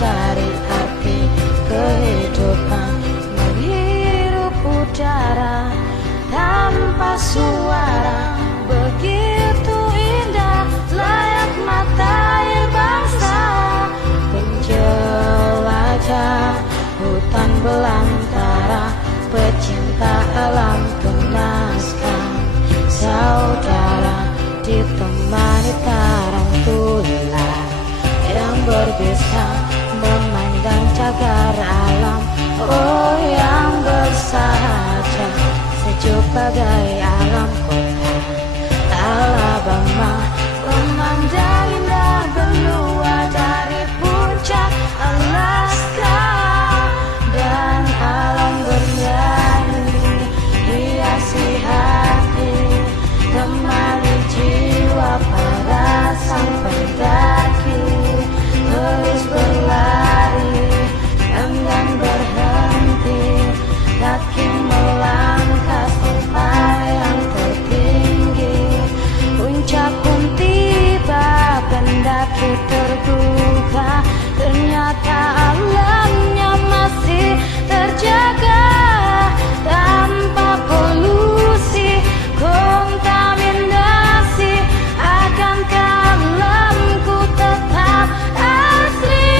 mencari arti kehidupan, menghirup udara tanpa suara, begitu indah layak mata air bangsa. Penjelajah hutan belantara, pecinta alam kenaskan saudara, ditemani tarantula yang berbisa memandang cagar alam. Oh, yang bersahaja sejuk bagai alam kota Alabama, memandang indah benua dari puncak Alaska, dan alam bernyanyi hiasi hati, temani jiwa para sang pendaki, terus berlari enggan berhenti, kaki melangkah sampai yang tertinggi. Puncak pun tiba, pendaki tergugah, ternyata alamnya masih terjaga tanpa polusi, kontaminasi. Akankah alamku tetap asli?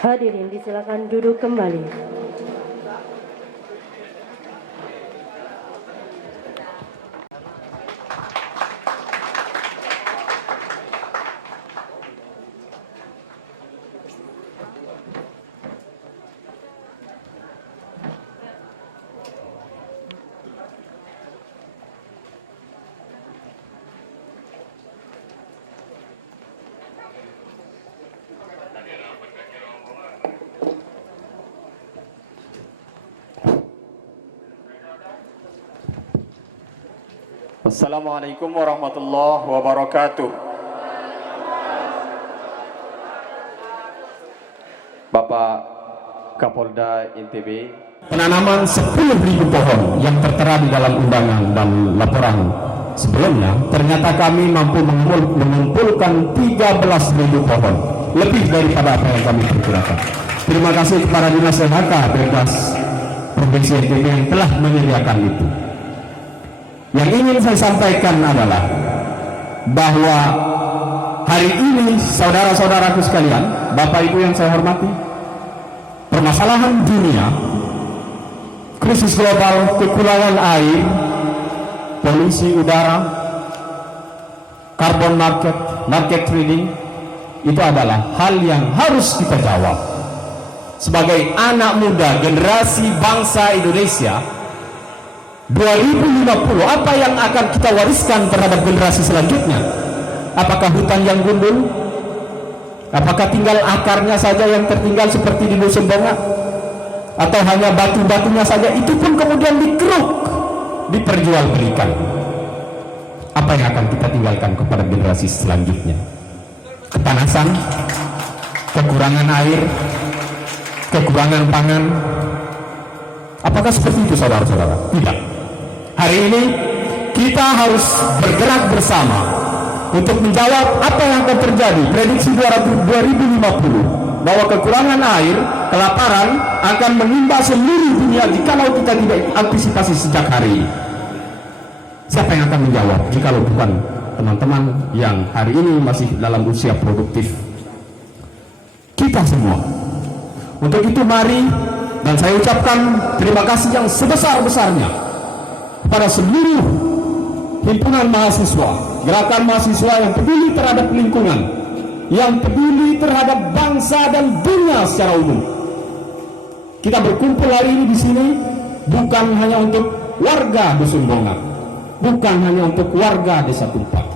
Hadirin disilakan duduk kembali. Assalamualaikum warahmatullahi wabarakatuh. Bapak Kapolda NTB, penanaman 10.000 pohon yang tertera di dalam undangan dan laporan sebelumnya, ternyata kami mampu mengumpulkan 13.000 pohon, lebih daripada apa yang kami perkirakan. Terima kasih kepada Dinas LHK Perdas Provinsi NTB yang telah menyediakan itu. Yang ingin saya sampaikan adalah bahwa hari ini saudara-saudaraku sekalian, Bapak Ibu yang saya hormati, permasalahan dunia krisis global, kekurangan air, polusi udara, carbon market trading, itu adalah hal yang harus kita jawab. Sebagai anak muda generasi bangsa Indonesia 2050, apa yang akan kita wariskan terhadap generasi selanjutnya? Apakah hutan yang gundul? Apakah tinggal akarnya saja yang tertinggal seperti di Dusun Bonga? Atau hanya batu-batunya saja, itu pun kemudian dikeruk, diperjualbelikan? Apa yang akan kita tinggalkan kepada generasi selanjutnya? Kepanasan, kekurangan air, kekurangan pangan. Apakah seperti itu, saudara-saudara? Tidak. Hari ini kita harus bergerak bersama untuk menjawab apa yang akan terjadi. Prediksi 2050 bahwa kekurangan air, kelaparan akan menimpa seluruh dunia jikalau kita tidak antisipasi sejak hari ini. Siapa yang akan menjawab jikalau bukan teman-teman yang hari ini masih dalam usia produktif? Kita semua. Untuk itu mari, dan saya ucapkan terima kasih yang sebesar-besarnya kepada seluruh himpunan mahasiswa, gerakan mahasiswa yang peduli terhadap lingkungan, yang peduli terhadap bangsa dan dunia secara umum. Kita berkumpul hari ini di sini bukan hanya untuk warga Dusun Bonga, bukan hanya untuk warga Desa Tumpang,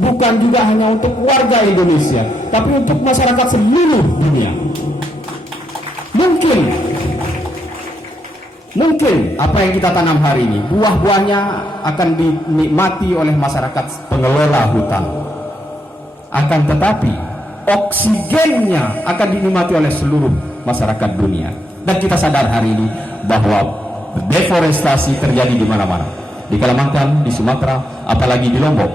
bukan juga hanya untuk warga Indonesia, tapi untuk masyarakat seluruh dunia. Mungkin apa yang kita tanam hari ini, buah-buahnya akan dinikmati oleh masyarakat pengelola hutan. Akan tetapi, oksigennya akan dinikmati oleh seluruh masyarakat dunia. Dan kita sadar hari ini bahwa deforestasi terjadi di mana-mana. Di Kalimantan, di Sumatera, apalagi di Lombok.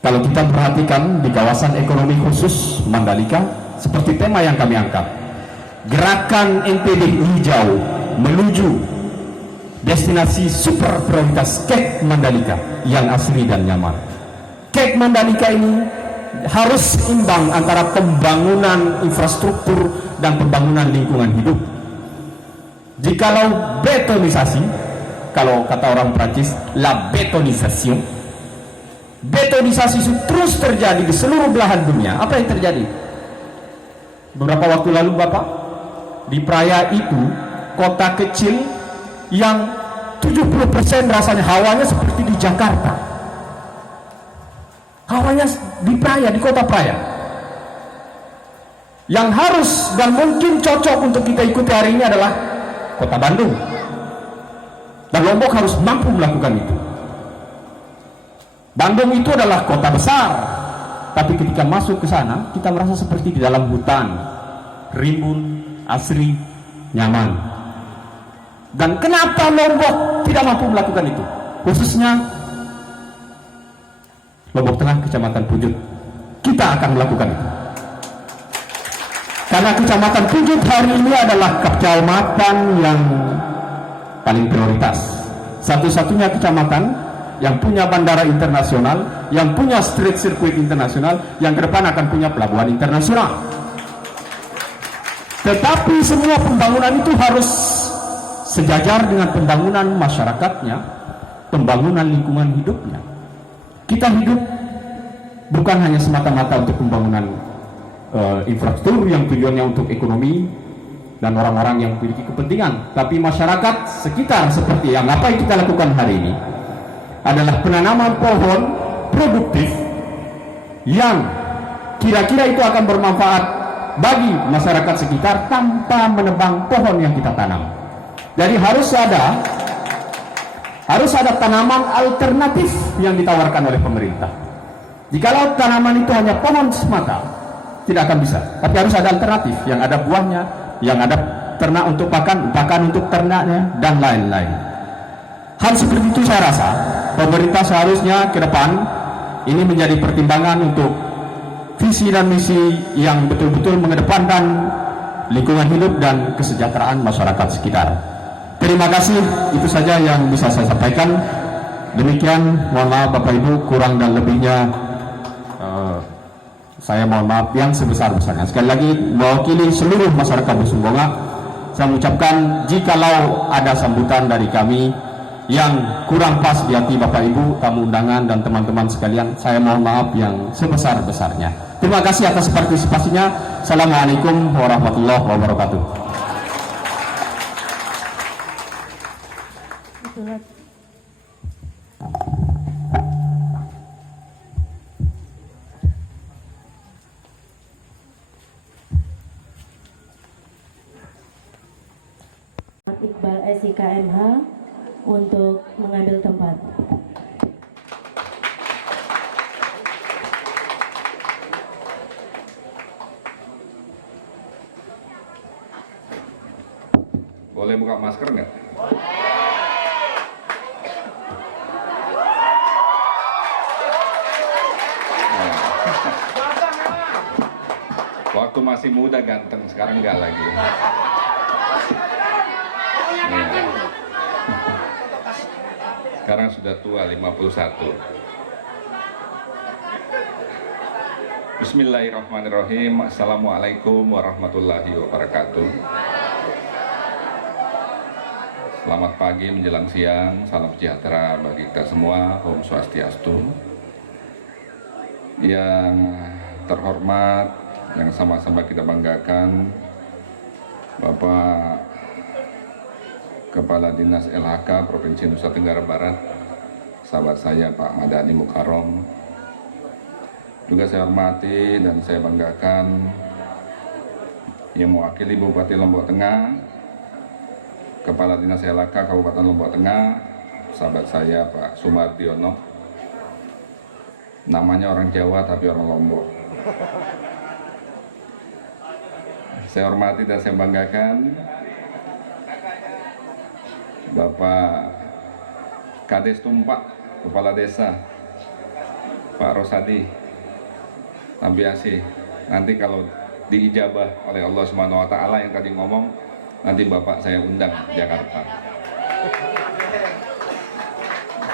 Kalau kita perhatikan di kawasan ekonomi khusus Mandalika, seperti tema yang kami angkat, gerakan NTB hijau menuju destinasi super prioritas Kek Mandalika yang asri dan nyaman. Kek Mandalika ini harus imbang antara pembangunan infrastruktur dan pembangunan lingkungan hidup. Jikalau betonisasi, kalau kata orang Prancis, la betonisasi itu terus terjadi di seluruh belahan dunia. Apa yang terjadi? Beberapa waktu lalu Bapak, di Praia itu kota kecil yang 70% rasanya hawanya seperti di Jakarta. Hawanya di Praia, di kota Praia. Yang harus dan mungkin cocok untuk kita ikuti hari ini adalah kota Bandung. Dan Lombok harus mampu melakukan itu. Bandung itu adalah kota besar, tapi ketika masuk ke sana kita merasa seperti di dalam hutan, rimbun, asri, nyaman. Dan kenapa Lombok tidak mampu melakukan itu? Khususnya Lombok Tengah, Kecamatan Pujut. Kita akan melakukan itu. Karena Kecamatan Pujut hari ini adalah kecamatan yang paling prioritas. Satu-satunya kecamatan yang punya bandara internasional, yang punya street circuit internasional, yang ke depan akan punya pelabuhan internasional. Tetapi semua pembangunan itu harus sejajar dengan pembangunan masyarakatnya, pembangunan lingkungan hidupnya. Kita hidup bukan hanya semata-mata untuk pembangunan infrastruktur yang tujuannya untuk ekonomi dan orang-orang yang memiliki kepentingan, tapi masyarakat sekitar seperti yang apa yang kita lakukan hari ini adalah penanaman pohon produktif yang kira-kira itu akan bermanfaat bagi masyarakat sekitar tanpa menebang pohon yang kita tanam. Jadi harus ada tanaman alternatif yang ditawarkan oleh pemerintah. Jikalau tanaman itu hanya pohon semata, tidak akan bisa. Tapi harus ada alternatif yang ada buahnya, yang ada ternak untuk pakan untuk ternaknya, dan lain-lain. Hal seperti itu saya rasa pemerintah seharusnya ke depan ini menjadi pertimbangan untuk visi dan misi yang betul-betul mengedepankan lingkungan hidup dan kesejahteraan masyarakat sekitar. Terima kasih, itu saja yang bisa saya sampaikan. Demikian, mohon maaf Bapak Ibu, kurang dan lebihnya saya mohon maaf yang sebesar-besarnya. Sekali lagi, mewakili seluruh masyarakat Dusun Bonga, saya mengucapkan jikalau ada sambutan dari kami yang kurang pas di hati Bapak Ibu, tamu undangan dan teman-teman sekalian, saya mohon maaf yang sebesar-besarnya. Terima kasih atas partisipasinya. Assalamualaikum warahmatullahi wabarakatuh. Itulah Iqbal SIKMH untuk mengambil tempat. Boleh buka masker nggak? Nah. Waktu masih muda ganteng, sekarang nggak lagi. Nah. Sekarang sudah tua, 51. Bismillahirrahmanirrahim. Assalamualaikum warahmatullahi wabarakatuh. Selamat pagi menjelang siang, salam sejahtera bagi kita semua, Om Swastiastu. Yang terhormat, yang sama-sama kita banggakan, Bapak Kepala Dinas LHK Provinsi Nusa Tenggara Barat, sahabat saya Pak Madani Mukarrom. Juga saya hormati dan saya banggakan yang mewakili Bupati Lombok Tengah, Kepala Dinas LHK Kabupaten Lombok Tengah, sahabat saya Pak Sumardiono. Namanya orang Jawa tapi orang Lombok. Saya hormati dan saya banggakan Bapak Kades Tumpak, Kepala Desa, Pak Rosadi Tambiasi. Nanti kalau diijabah oleh Allah Subhanahu wa Ta'ala yang tadi ngomong, nanti Bapak saya undang Jakarta.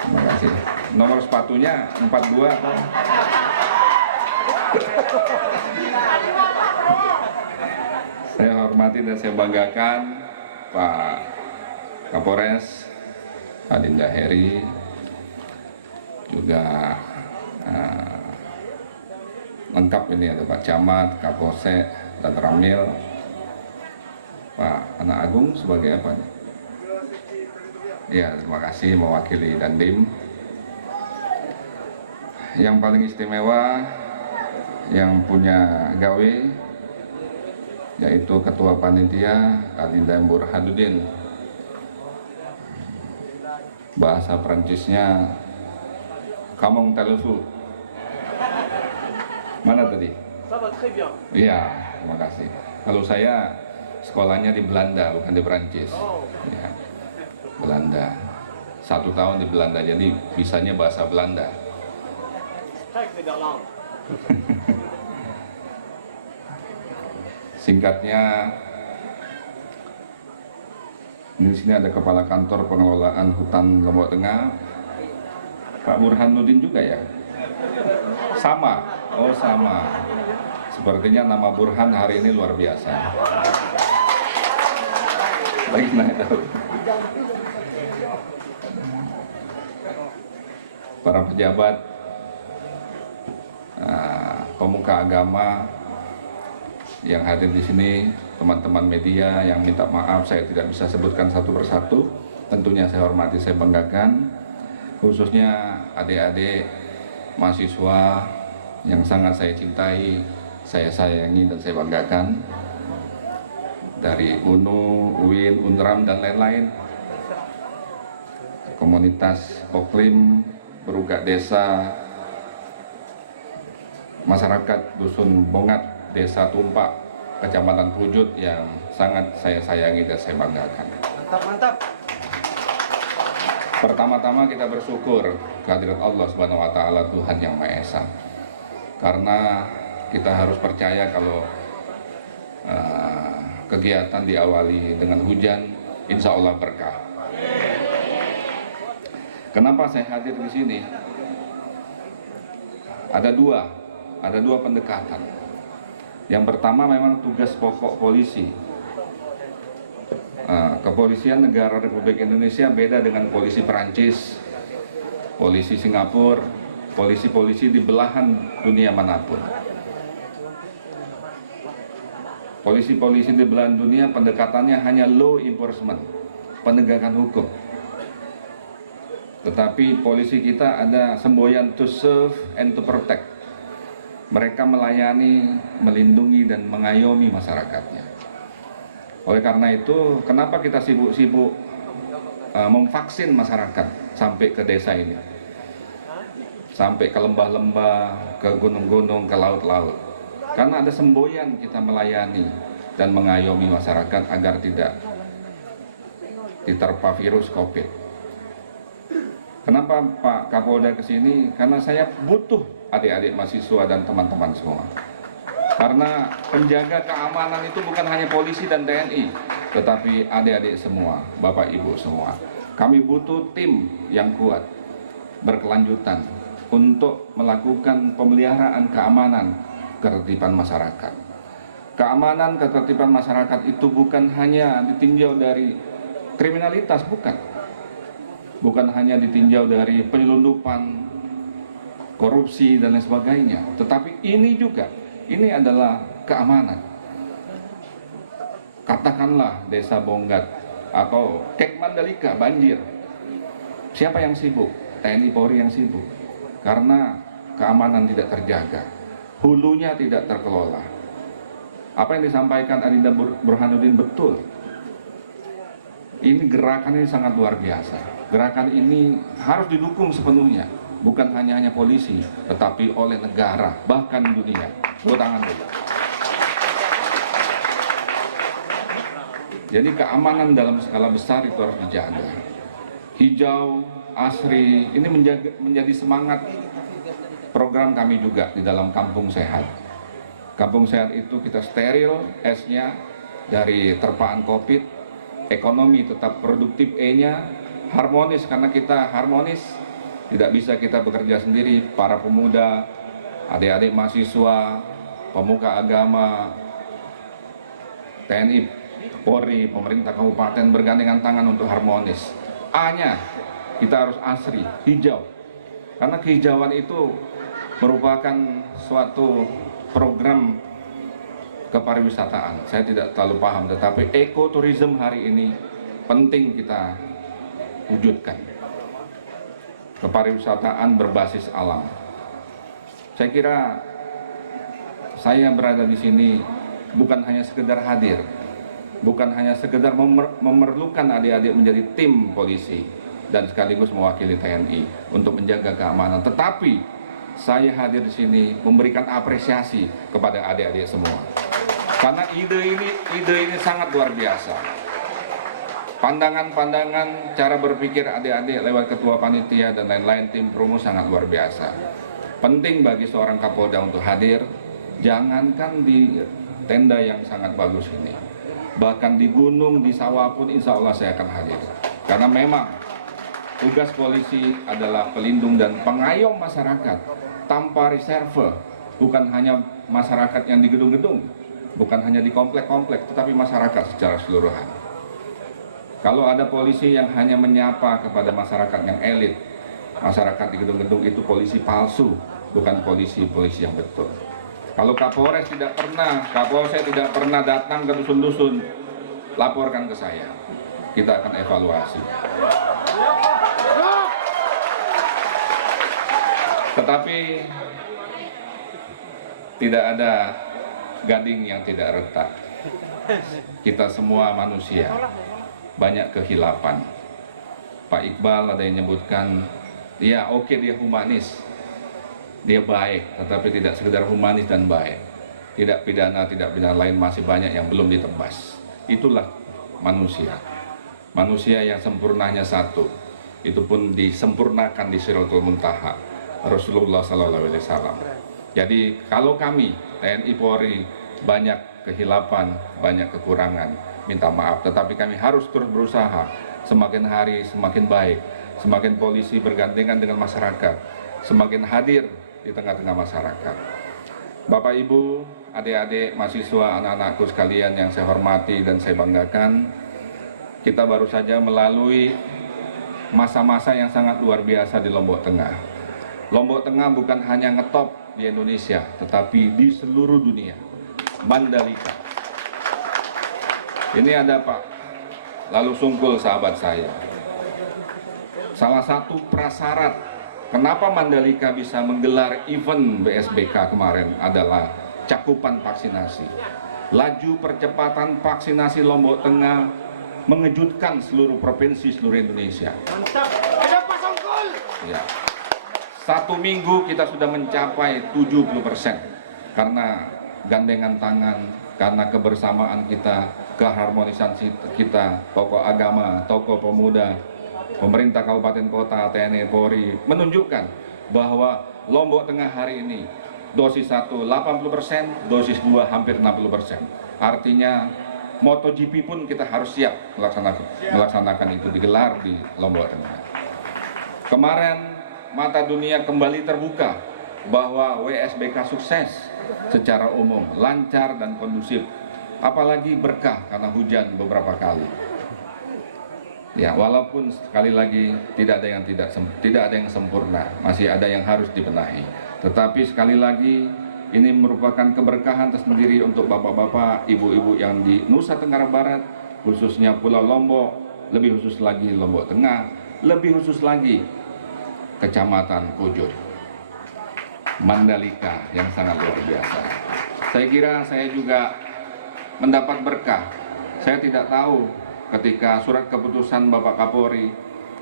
Terima kasih. Nomor sepatunya 42. Saya hormati dan saya banggakan Pak Kapolres Adinda Heri, juga lengkap ini ada Pak Camat, Kapolsek, dan Ramil, Pak Anak Agung sebagai apa nih? Ya, terima kasih mewakili Dandim. Yang paling istimewa yang punya gawe yaitu Ketua Panitia Adinda Burhanuddin. Bahasa Perancisnya Kamong Telufu. Mana tadi? Iya, terima kasih. Kalau saya sekolahnya di Belanda, bukan di Perancis. Ya, Belanda. 1 tahun di Belanda, jadi bisanya bahasa Belanda. Singkatnya, di sini ada Kepala Kantor Pengelolaan Hutan Lombok Tengah, Pak Burhanuddin juga ya? Sama? Oh sama. Sepertinya nama Burhan hari ini luar biasa. Baik, naik tahu. Para pejabat, pemuka agama yang hadir di sini, teman-teman media yang minta maaf saya tidak bisa sebutkan satu persatu, tentunya saya hormati, saya banggakan, khususnya adik-adik mahasiswa yang sangat saya cintai, saya sayangi dan saya banggakan, dari UNU, UIN, UNRAM dan lain-lain, komunitas Oklim, Berugak Desa, masyarakat Dusun Bongat, Desa Tumpak, Kecamatan Pujut yang sangat saya sayangi dan saya banggakan. Mantap, mantap. Pertama-tama kita bersyukur kehadirat Allah Subhanahu wa Ta'ala, Tuhan yang Maha Esa. Karena kita harus percaya kalau kegiatan diawali dengan hujan, insya Allah berkah. Kenapa saya hadir di sini? Ada dua pendekatan. Yang pertama memang tugas pokok polisi Kepolisian negara Republik Indonesia beda dengan polisi Perancis, polisi Singapura, polisi-polisi di belahan dunia manapun. Polisi-polisi di belahan dunia pendekatannya hanya law enforcement, penegakan hukum. Tetapi polisi kita ada semboyan to serve and to protect. Mereka melayani, melindungi dan mengayomi masyarakatnya. Oleh karena itu, kenapa kita sibuk-sibuk memvaksin masyarakat sampai ke desa ini, sampai ke lembah-lembah, ke gunung-gunung, ke laut-laut? Karena ada semboyan kita melayani dan mengayomi masyarakat agar tidak diterpa virus COVID. Kenapa Pak Kapolda kesini? Karena saya butuh adik-adik mahasiswa dan teman-teman semua. Karena penjaga keamanan itu bukan hanya polisi dan TNI, tetapi adik-adik semua, Bapak Ibu semua. Kami butuh tim yang kuat, berkelanjutan untuk melakukan pemeliharaan keamanan ketertiban masyarakat. Keamanan ketertiban masyarakat itu bukan hanya ditinjau dari kriminalitas, bukan hanya ditinjau dari penyelundupan, korupsi dan lain sebagainya, tetapi ini adalah keamanan. Katakanlah desa Bonggat atau Kek Mandalika banjir, siapa yang sibuk? TNI Polri yang sibuk, karena keamanan tidak terjaga, hulunya tidak terkelola. Apa yang disampaikan Adinda Burhanuddin betul. Ini gerakan ini sangat luar biasa. Gerakan ini harus didukung sepenuhnya, bukan hanya polisi, tetapi oleh negara, bahkan dunia. Tepuk tangan dulu. Jadi keamanan dalam skala besar itu harus dijaga. Hijau, asri, ini menjadi semangat program kami juga di dalam Kampung Sehat. Kampung Sehat itu kita steril S-nya dari terpaan COVID, ekonomi tetap produktif E-nya, harmonis karena kita harmonis, tidak bisa kita bekerja sendiri, para pemuda, adik-adik mahasiswa, pemuka agama, TNI, Polri, pemerintah kabupaten bergandengan tangan untuk harmonis. A-nya kita harus asri, hijau, karena kehijauan itu merupakan suatu program kepariwisataan. Saya tidak terlalu paham, tetapi ekoturism hari ini penting kita wujudkan. Kepariwisataan berbasis alam. Saya kira saya berada di sini bukan hanya sekedar hadir, bukan hanya sekedar memerlukan adik-adik menjadi tim polisi dan sekaligus mewakili TNI untuk menjaga keamanan, tetapi saya hadir di sini memberikan apresiasi kepada adik-adik semua. Karena ide ini sangat luar biasa. Pandangan-pandangan, cara berpikir adik-adik lewat ketua panitia dan lain-lain tim promo sangat luar biasa. Penting bagi seorang Kapolda untuk hadir, jangankan di tenda yang sangat bagus ini, bahkan di gunung, di sawah pun insya Allah saya akan hadir. Karena memang tugas polisi adalah pelindung dan pengayom masyarakat tanpa reserve, bukan hanya masyarakat yang di gedung-gedung, bukan hanya di komplek-komplek, tetapi masyarakat secara keseluruhan. Kalau ada polisi yang hanya menyapa kepada masyarakat yang elit, masyarakat di gedung-gedung, itu polisi palsu, bukan polisi yang betul. Kalau Kapolres tidak pernah datang ke dusun-dusun, laporkan ke saya, kita akan evaluasi. Tetapi tidak ada gading yang tidak retak. Kita semua manusia, banyak kehilapan. Pak Iqbal ada yang menyebutkan, ya oke, dia humanis, dia baik, tetapi tidak sekedar humanis dan baik. Tidak pidana lain masih banyak yang belum ditebas. Itulah manusia. Manusia yang sempurnanya satu, itu pun disempurnakan di Siratul Muntaha, Rasulullah SAW. Jadi kalau kami TNI Polri banyak kehilapan, banyak kekurangan, minta maaf, tetapi kami harus terus berusaha. Semakin hari semakin baik, semakin polisi bergandengan dengan masyarakat, semakin hadir di tengah-tengah masyarakat. Bapak Ibu, adik-adik mahasiswa, anak-anakku sekalian yang saya hormati dan saya banggakan, kita baru saja melalui masa-masa yang sangat luar biasa di Lombok Tengah. Lombok Tengah bukan hanya ngetop di Indonesia, tetapi di seluruh dunia. Mandalika. Ini ada Pak Lalu Sungkul, sahabat saya. Salah satu prasyarat kenapa Mandalika bisa menggelar event WSBK kemarin adalah cakupan vaksinasi. Laju percepatan vaksinasi Lombok Tengah mengejutkan seluruh provinsi seluruh Indonesia. Ya. 1 minggu kita sudah mencapai 70% karena gandengan tangan, karena kebersamaan kita, keharmonisan kita, tokoh agama, tokoh pemuda, pemerintah kabupaten kota, TNI, Polri menunjukkan bahwa Lombok Tengah hari ini dosis 1 80%, dosis 2 hampir 60%. Artinya MotoGP pun kita harus siap melaksanakan itu, digelar di Lombok Tengah. Kemarin mata dunia kembali terbuka bahwa WSBK sukses secara umum, lancar dan kondusif, apalagi berkah karena hujan beberapa kali. Ya, walaupun sekali lagi tidak ada yang sempurna, masih ada yang harus dibenahi. Tetapi sekali lagi ini merupakan keberkahan tersendiri untuk bapak-bapak, ibu-ibu yang di Nusa Tenggara Barat, khususnya Pulau Lombok, lebih khusus lagi Lombok Tengah, lebih khusus lagi Kecamatan Kujur, Mandalika yang sangat luar biasa. Saya kira saya juga mendapat berkah. Saya tidak tahu ketika surat keputusan Bapak Kapolri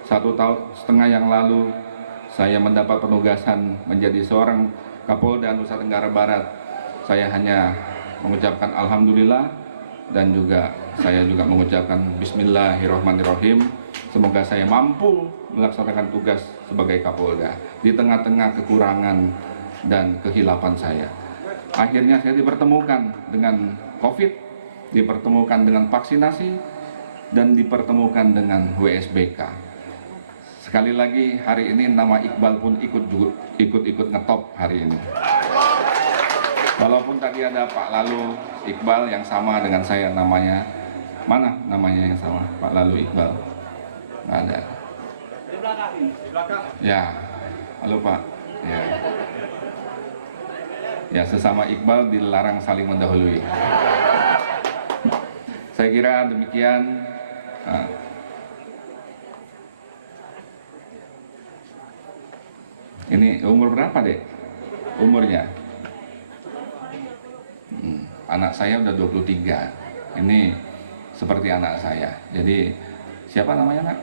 1,5 tahun yang lalu saya mendapat penugasan menjadi seorang Kapolda Nusa Tenggara Barat. Saya hanya mengucapkan alhamdulillah dan juga saya juga mengucapkan bismillahirrahmanirrahim. Semoga saya mampu melaksanakan tugas sebagai Kapolda di tengah-tengah kekurangan dan kehilapan saya. Akhirnya saya dipertemukan dengan COVID, dipertemukan dengan vaksinasi, dan dipertemukan dengan WSBK. Sekali lagi hari ini nama Iqbal pun ikut ngetop hari ini. Walaupun tadi ada Pak Lalu Iqbal yang sama dengan saya namanya. Mana namanya yang sama? Pak Lalu Iqbal. Nggak ada. Di belakang. Ya. Halo Pak. Ya. Ya, sesama Iqbal dilarang saling mendahului. Saya kira demikian. Ini umur berapa dek? Umurnya? Anak saya udah 23. Ini seperti anak saya. Jadi siapa namanya nak?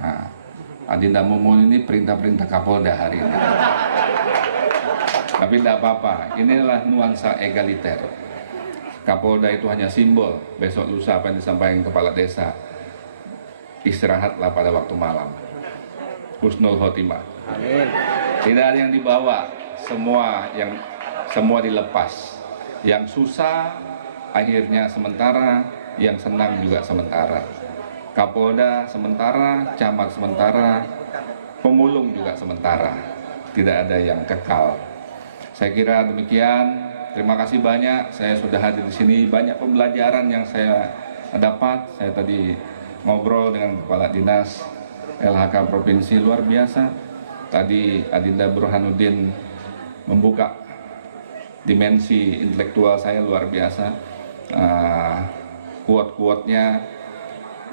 Nah, Adinda Mumun ini perintah-perintah Kapolda hari ini. Tapi tidak apa-apa. Inilah nuansa egaliter. Kapolda itu hanya simbol. Besok lusa apa yang disampaikan kepala desa, istirahatlah pada waktu malam. Husnul khotimah. Tidak ada yang dibawa, semua dilepas. Yang susah akhirnya sementara, yang senang juga sementara. Kapolda sementara, camat sementara, pemulung juga sementara. Tidak ada yang kekal. Saya kira demikian. Terima kasih banyak. Saya sudah hadir di sini. Banyak pembelajaran yang saya dapat. Saya tadi ngobrol dengan Kepala Dinas LHK Provinsi, luar biasa. Tadi Adinda Burhanuddin membuka dimensi intelektual saya luar biasa. Quote-quote-nya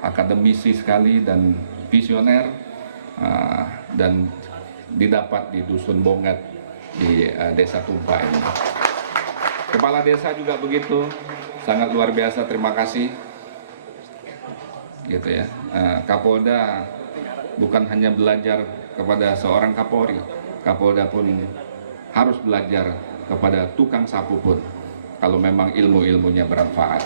akademisi sekali dan visioner, dan didapat di Dusun Bongat di Desa Tumpa ini. Kepala desa juga begitu, sangat luar biasa. Terima kasih. Gitu ya. Kapolda bukan hanya belajar kepada seorang Kapolri, Kapolda pun harus belajar kepada tukang sapu pun, kalau memang ilmu-ilmunya bermanfaat.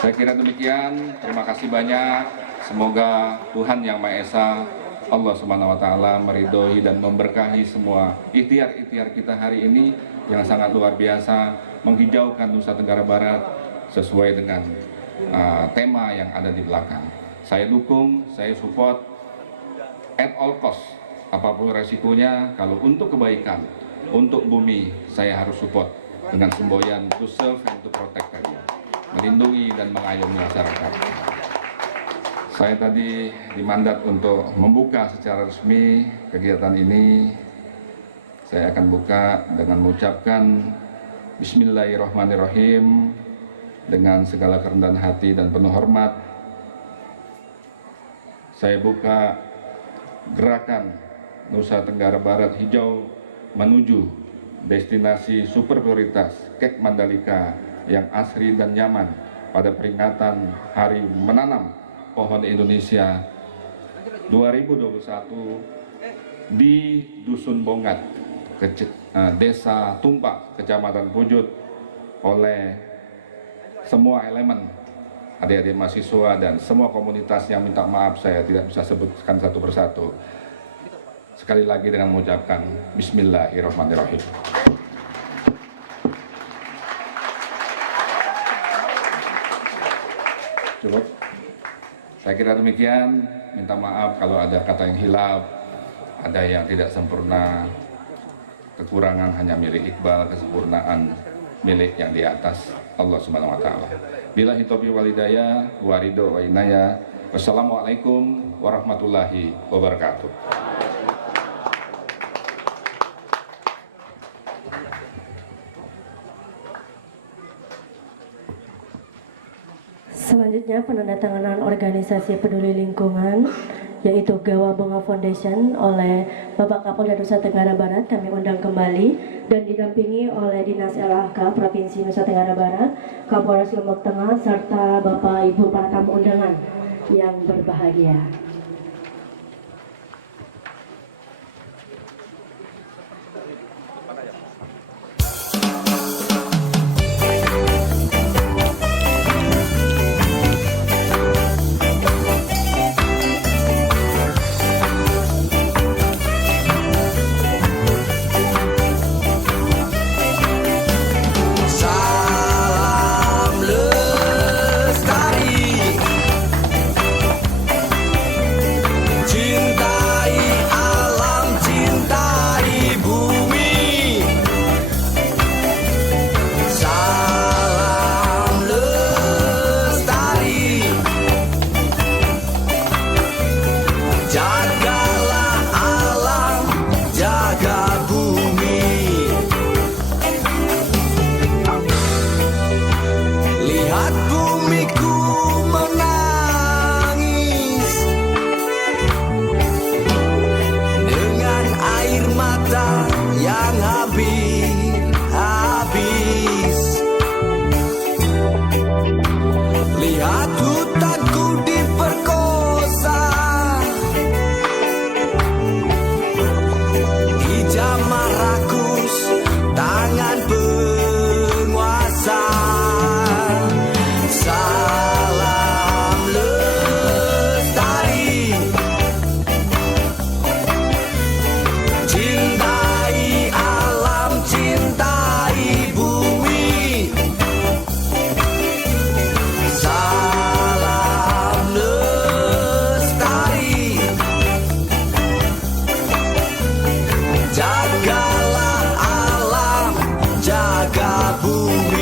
Saya kira demikian. Terima kasih banyak. Semoga Tuhan Yang Maha Esa, Allah Subhanahu wa Ta'ala, meridhoi dan memberkahi semua ikhtiar-ikhtiar kita hari ini yang sangat luar biasa, menghijaukan Nusa Tenggara Barat sesuai dengan tema yang ada di belakang. Saya dukung, saya support at all cost, apapun resikonya. Kalau untuk kebaikan, untuk bumi, saya harus support dengan semboyan to serve and to protect tadi, melindungi dan mengayomi masyarakat. Saya tadi dimandat untuk membuka secara resmi kegiatan ini. Saya akan buka dengan mengucapkan Bismillahirrahmanirrahim dengan segala kerendahan hati dan penuh hormat. Saya buka gerakan Nusa Tenggara Barat Hijau menuju destinasi super prioritas Kek Mandalika yang asri dan nyaman pada peringatan Hari Menanam Pohon Indonesia 2021 di Dusun Bongat, Desa Tumpak, Kecamatan Pujut, oleh semua elemen, adik-adik mahasiswa dan semua komunitas yang minta maaf saya tidak bisa sebutkan satu persatu. Sekali lagi dengan mengucapkan Bismillahirrahmanirrahim. Cukup. Saya kira demikian. Minta maaf kalau ada kata yang hilaf, ada yang tidak sempurna. Kekurangan hanya milik Iqbal, kesempurnaan milik yang di atas, Allah Subhanahu wa taala. Billahi taufiq wal hidayah, wa ridho wa inayah. Wassalamualaikum warahmatullahi wabarakatuh. Selanjutnya penandatanganan organisasi peduli lingkungan yaitu Gawa Bunga Foundation oleh Bapak Kapolda Nusa Tenggara Barat kami undang kembali dan didampingi oleh Dinas LHK Provinsi Nusa Tenggara Barat, Kapolres Lombok Tengah serta Bapak Ibu para tamu undangan yang berbahagia. Jagalah alam, jaga bumi.